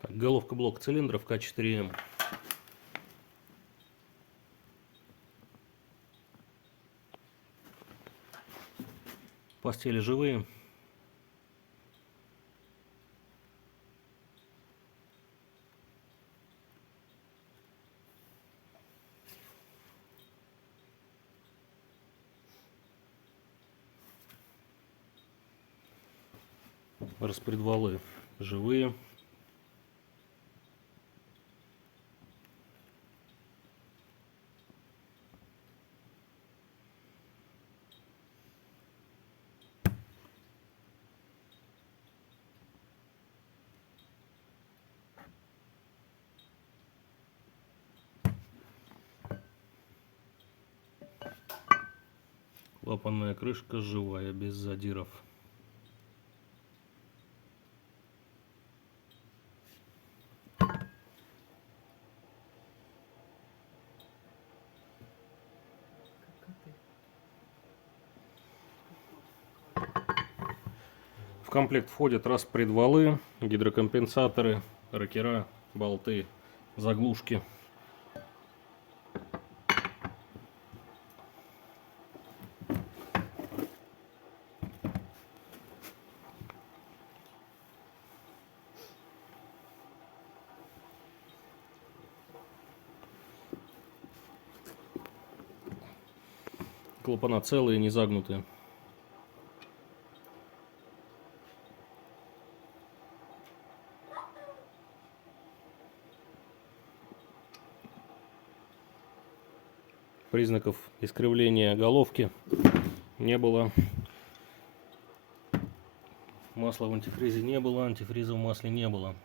Так, головка блока цилиндров К4М. Постели живые. Распредвалы живые. Клапанная крышка живая, без задиров. В комплект входят распредвалы, гидрокомпенсаторы, рокера, болты, заглушки. Клапана целые, не загнутые. Признаков искривления головки не было. Масла в антифризе не было, антифриза в масле не было.